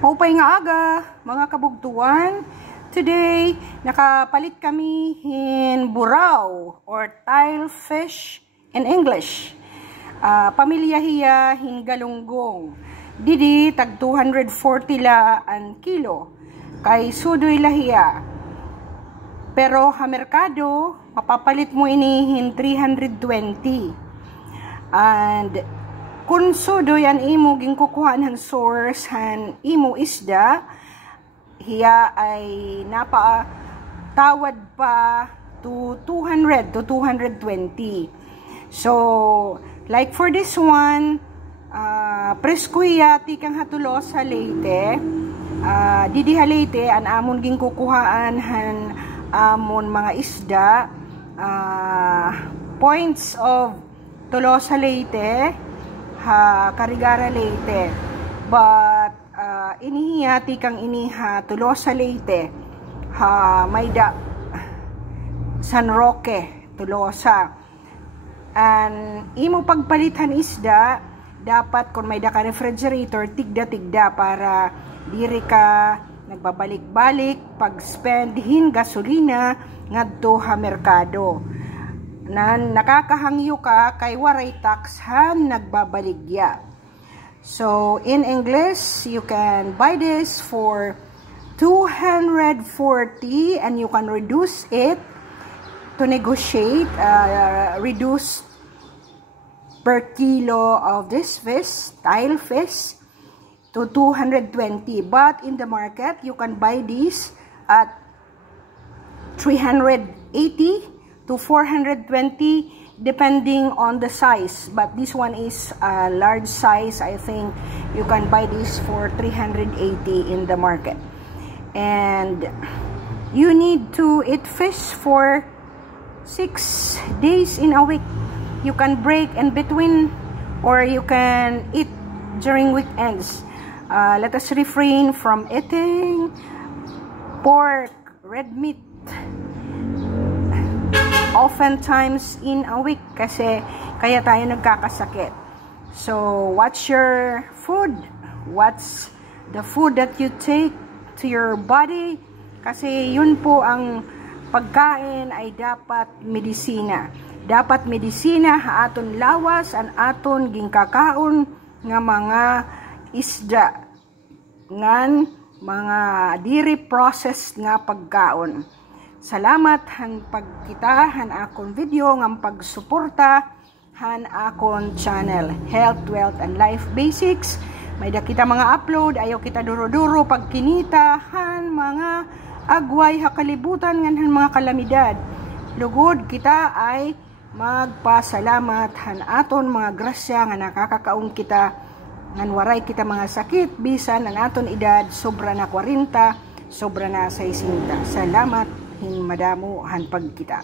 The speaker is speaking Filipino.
Maupay nga aga, mga kabugtuan. Today, nakapalit kami in buraw or tile fish in English. Pamilya hiya hin galunggong. Didi tag 240 la ang kilo. Kay sudoy lahiya. Pero ha merkado, mapapalit mo ini hin 320. And kung sudoy ang imo ging kukuhaan ng source han imo isda, hiya ay tawad pa to 200 to 220. So, like for this one, presko hiya tikang hatulo sa Leyte. Didi ha Leyte, an amon ging kukuhaan han amon mga isda, points of tulo sa Leyte, ha Karigara Leyte. But inihiya tikang iniha tulo sa Leyte, ha mayda San Roque Tulosa. And imo pagpalitan isda, dapat kung mayda ka refrigerator, tigda-tigda para diri ka nagbabalik-balik pag-spend hin gasolina ngadto ha merkado. Nakakahangyo ka kay waray tax han nagbabaligya. So in English, you can buy this for 240 and you can reduce it to negotiate, reduce per kilo of this fish, tile fish, to 220. But in the market, you can buy this at 380 to 420 depending on the size. But this one is a large size. I think you can buy this for 380 in the market. And you need to eat fish for 6 days in a week. You can break in between or you can eat during weekends. Let us refrain from eating pork, red meat oftentimes in a week kasi kaya tayo nagkakasakit. So watch your food, watch the food that you take to your body, kasi yun po ang pagkain ay dapat medisina. Dapat medisina ha aton lawas an aton gingkakaon nga mga isda ngan mga diri processed nga pagkaon. Salamat han pagkita han akon video ngam pagsuporta han akon channel Health, Wealth and Life Basics. May da kita mga upload, ayaw kita duro-duro pagkinita han mga agway hakalibutan ngan han mga kalamidad. Lugod kita ay magpasalamat han aton mga grasya nga nakakakaon kita ngan waray kita mga sakit bisan ang aton edad sobra na 40, sobra na 60. Salamat hin madamo han pagkita.